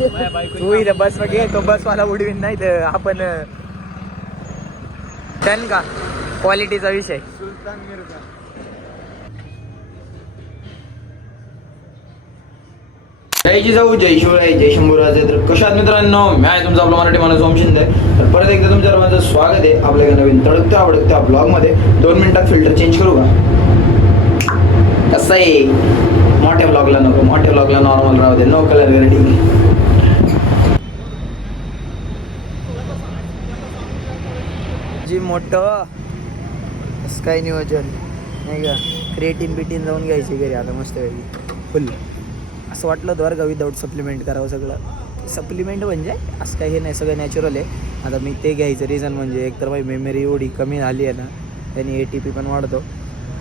तू इथं बस घे, तो बसवाला उडवीन नाही तर आपण डन का. क्वालिटीचा विषय. सुलतान मिर्झा. जय जिजाऊ, जय शिवराय, जय शंभूराजे. तर कशात मित्रांनो, मी आहे तुमचा आपला मराठी माणूस ओम शिंदे. तर परत एकदा तुमच्या सर्वांचं स्वागत आहे आपल्या एका नवीन तडकत्या आवडत्या ब्लॉग मध्ये. 2 मिनिटात फिल्टर चेंज करू का? कसं आहे, मोठ्या ब्लॉगला नको, मोठ्या ब्लॉगला नॉर्मल राहू दे. No colour grading. जी मोठं स्काय नियोजन नाही का. क्रिएटिन बिटीन जाऊन घ्यायची घरी आता मस्त वेगळी फुल. असं वाटलं होतं बरं का विदाऊट सप्लिमेंट करावं सगळं. सप्लिमेंट म्हणजे असं काही हे नाही, सगळं नॅचरल आहे. आता मी ते घ्यायचं रिझन म्हणजे एकतर माझी मेमरी एवढी कमी झाली आहे ना, त्याने ATP पण वाढतो,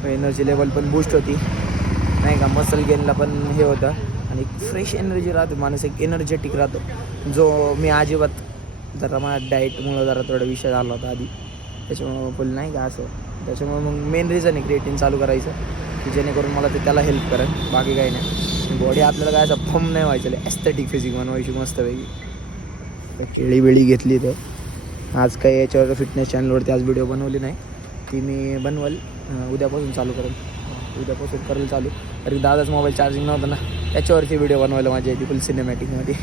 एनर्जी लेवल पण बूस्ट होती नाही का. मसल गेनला पण हे होतं आणि फ्रेश एनर्जी राहतो, माणूस एक एनर्जेटिक राहतो, जो मी अजिबात जरा माझ्या डाएटमुळं जरा थोडा विषय झाला होता आधी, त्याच्यामुळं फुल नाही का असं. त्याच्यामुळे मग मेन रिझन आहे क्रिएटिन चालू करायचं, की जेणेकरून मला ते त्याला हेल्प करेल, बाकी काही नाही. बॉडी आपल्याला काय असं फम नाही व्हायचं, एस्थेटिक फिजिक बनवायची मस्त वेगळी. केळी वेळी घेतली तर आज काही याच्यावर फिटनेस चॅनलवरती आज व्हिडिओ बनवली नाही, ती मी बनवल उद्यापासून चालू करेल. उद्यापासून करेल चालू. अरे दादाच मोबाईल चार्जिंग नव्हता ना, त्याच्यावरती व्हिडिओ बनवायला माझी येते फुल सिनेमॅटिकमध्ये.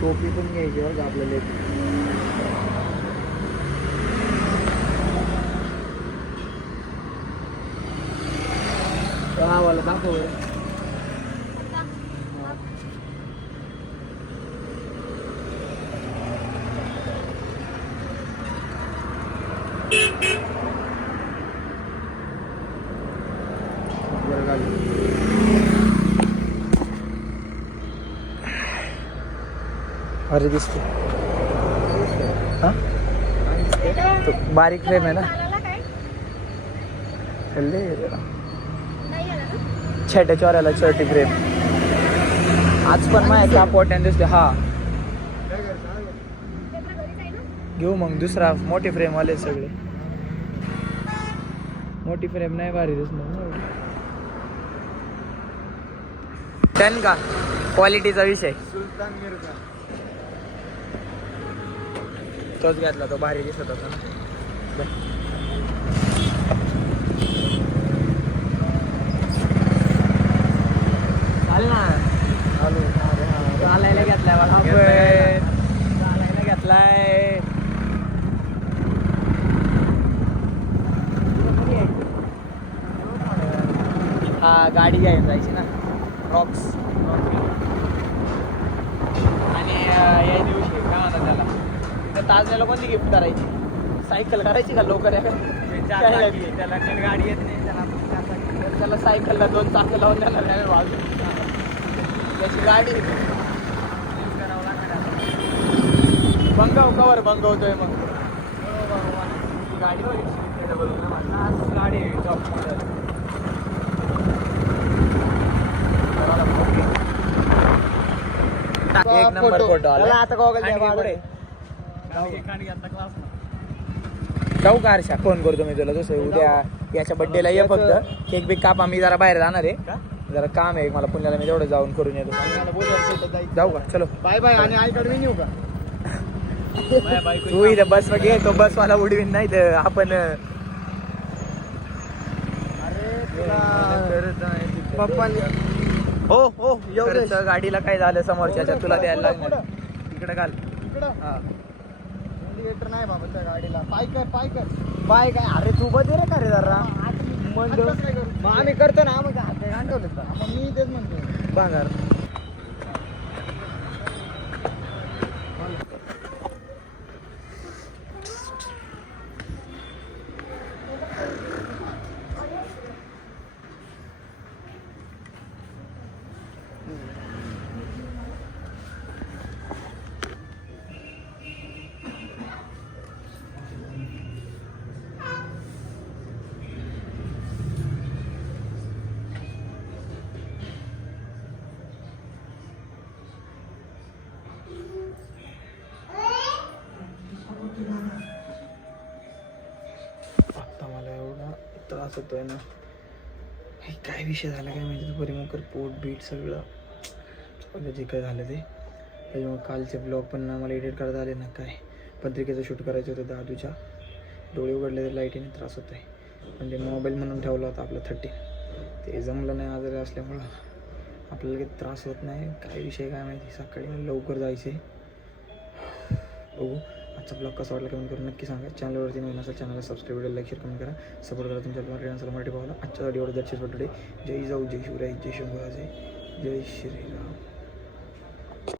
टोपी पण घ्यायची बरं का आपल्याला. हा वाला दाखव. अरे दिसते. हां तो बारीक फ्रेम आहे ना. छोट्या चोऱ्याला छोटी फ्रेम. आज पण माझ्या पोट्यान दिसते. हा घेऊ मग दुसरा मोठी फ्रेम वाले सगळे. मोठी फ्रेम नाही भारी दिसणार. डन का. क्वालिटीचा विषय. सुलतान मिर्झा. तोच घेतला, तो भारी दिसत होता. चालेल ना. चालायला घेतलाय मला. चालायला घेतलाय. हा गाडी घ्यायला जायची ना. रॉक्स आणि या दिवशी काय म्हणतात त्याला, ताजल्याला कोणती गिफ्ट करायची? सायकल करायची का लवकर? त्याला नीट गाडी येत नाही त्याला आपण चार चाकी. तर त्याला सायकलला 2 चाकं लावून देणार आहे आम्ही बाजू. त्याची गाडी करावं लागणार आता. बंगव कवर बंगवतोय मग गाडी आज गाडी आहे जॉब. एक नंबर फोटो आला आता गॉगल द्या पुढे क्लास जाऊ का हर्षा फोन करतो मी तुला दुसरं उद्या याच्या बड्डेला ये फक्त केक बिक काप आम्ही जरा बाहेर जाणार आहे जरा काम आहे मला पुण्याला मी तेवढं जाऊन करून येतो जाऊ का चलो बाय बाय आणि आईकडे मी येऊ का तू इथे बस घे तो बस मला उडवीन नाही तर आपण हो हो खर्च गाडीला काय झालं समोरच्या तुला द्यायला लागणार इकडे घाल हा इंडिकेटर नाही बाबा त्या गाडीला पाय कर बाय काय अरे तू बदल रे का रे जरा मग आम्ही करतो ना मग हात गांडवलं मग मी तेच म्हणतो बाजार आता मला एवढा त्रास होतोय ना हे काय विषय झाला काय माहिती दुपारी मग पोट बीट सगळं जे काय झालं ते त्याच्यामुळे कालचे ब्लॉग पण ना मला एडिट करता आले ना काय पत्रिकेचं शूट करायचं होतं दादूच्या डोळे उघडले तर लाईटीने त्रास होत आहे म्हणजे मोबाईल म्हणून ठेवला होता आपला 30 ते जमलं नाही आजारी असल्यामुळं आपल्याला काही त्रास होत नाही काय विषय काय माहिती सकाळी मला लवकर जायचे बघू आजचा ब्लॉग कसा वाटला कमेंट करून नक्की सांगा चॅनलवरती नवीन असेल चॅनलला subscribe video like share comment करा सपोर्ट करा तुमच्या मराठी पाहायला आजच्या व्हिडिओवर दर्शक बटडे जय जाऊ जय शिवराय जय शंभूराजे जय श्रीराम